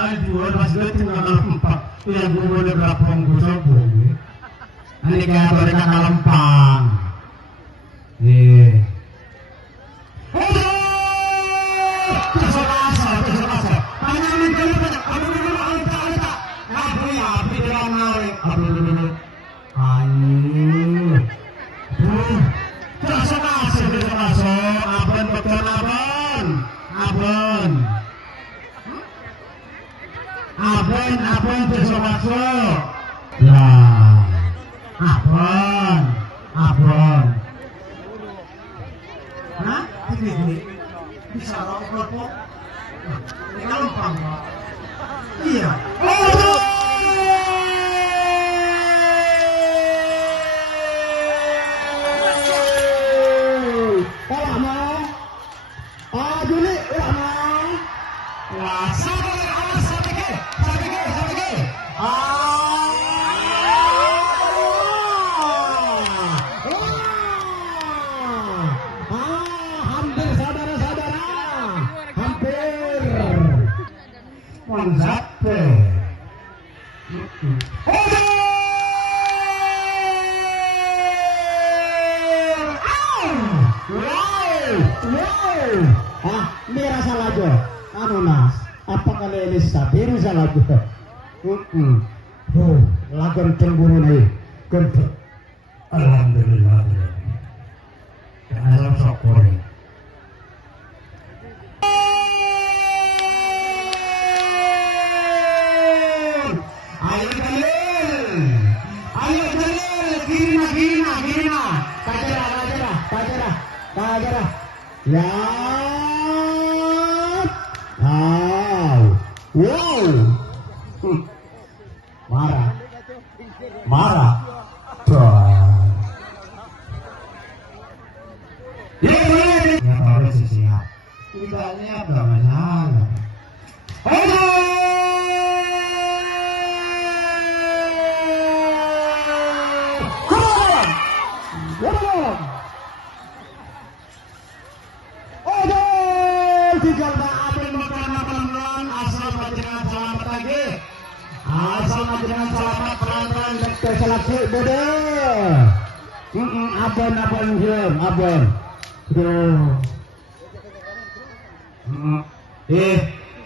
misalnya dua pas gue tinggal empat yang gue boleh berapa orang gue coba ini kayak mereka kalempang Abon besok masuk lah abon hah? Ini bisa kelompok gampang iya merah salah aja anu nas apa kali Elisa biru salah aja lagon cemburu nih gede alhamdulillah alam syukur ya marah ya harus siap tidaknya apa masalah tinggal Abel makan asal panjenengan selamat lagi asal panjenengan selamat pelan-pelan lektor selasi bode abon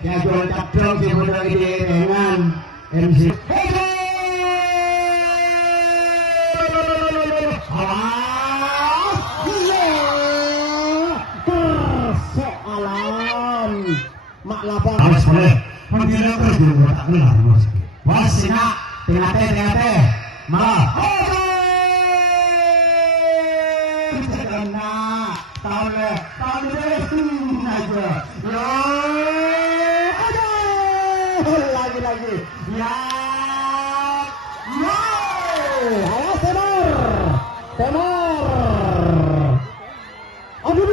yang jual capcong si bode lagi dengan MC mak lapor harus boleh mengira terus dulu tak benar bos sina tengah malah tahun aja lagi ya awas temor aduh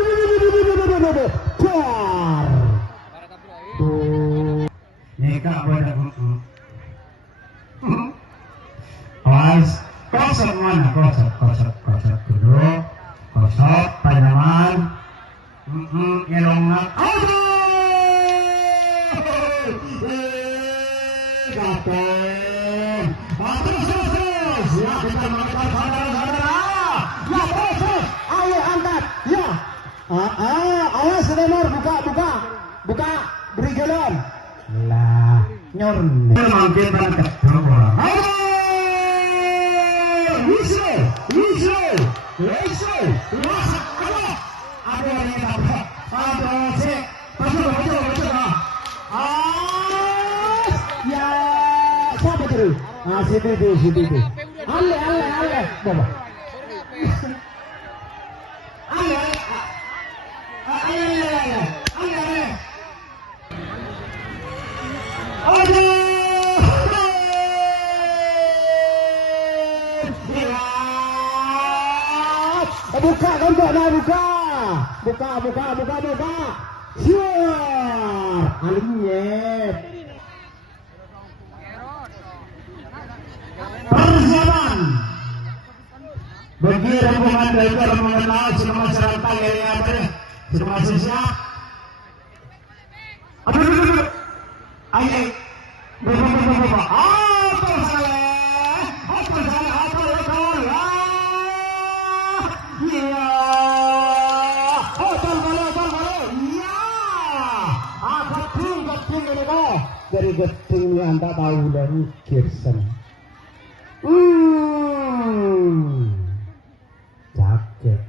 neka boleh awas kosong mana kosong dulu kosong panjangan ngelongak terus ya kita mengangkat saudara-saudara ya terus ayo angkat ya awas Demor buka beri jalan lah nyorne mangke berangkat Wise, ada yang dapat, ada sih, betul. Ya, siapa terus? Situ. Ale, bawa. Ale. Buka siar alinyet persiapan bagi rombongan dari mengenal semua masyarakat yang ada semua siap aduh ayo Dari getingnya Anda tahu dari Kirsten. Jaket.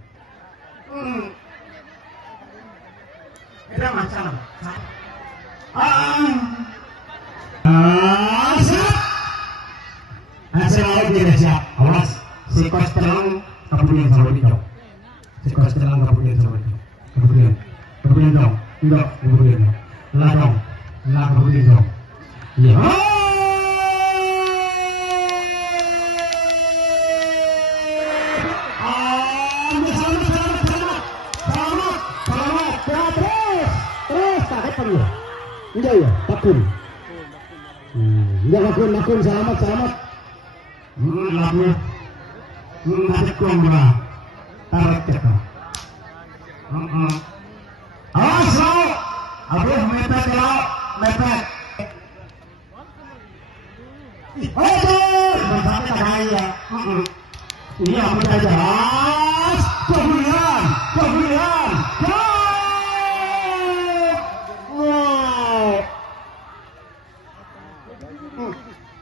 Ada macam. Siap. Hasil awal dia siap. Awas. Si kos terang kemudian sama hijau. Si kos terang kemudian sama hijau. Kemudian dong. Enggak, kemudian dong. Lah dong. Lah kemudian dong. Ya. Enggak ya, takun. Enggak lakun, selamat. Laku. Ada kumbra. Tarik kita. Awas lo. Aduh, mepet lo, mepet. Aduh, sampai tak kaya. Ini apa saja? Kemudian.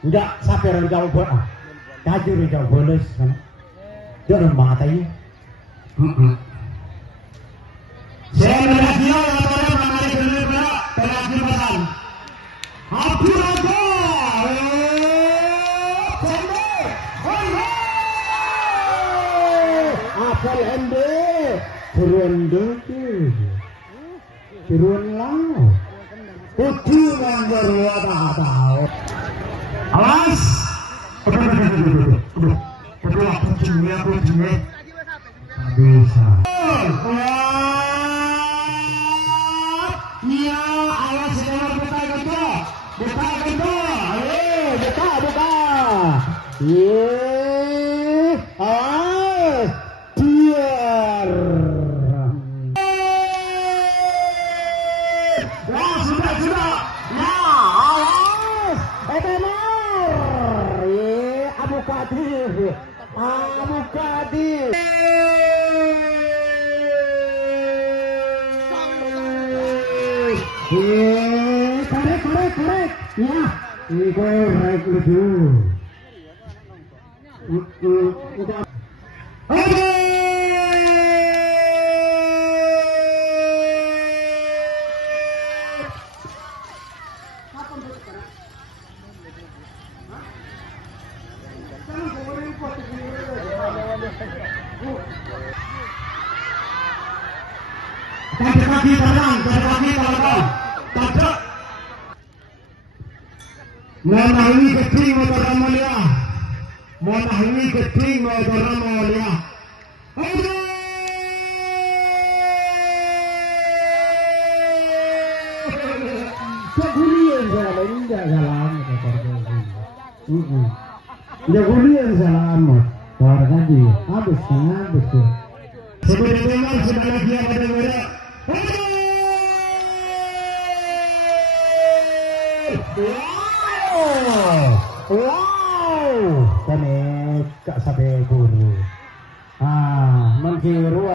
Enggak, sampai orang jauh buat kaju orang jauh bolos kan. Dia orang banget aja. Saya melihat dia yang pada mamari dulu berak penalti pasang. Aku raga. Apel ende. Turun lang. Kucu yang berwata-wata. Awas. Kedua kucingnya. Bisa. Iya, awas dengar buka gitu. Ayo, buka. Awas. Biar. Wah, sudah. Ya, awas. Benar. Abu Kadir. Korek. Ya, ini korek lucu. Kaki terbang. Tajuk. Menahui keting motor Ramalia. Kegulian selamat. Warga dia habis tuh. Sebenarnya sudah lagi ada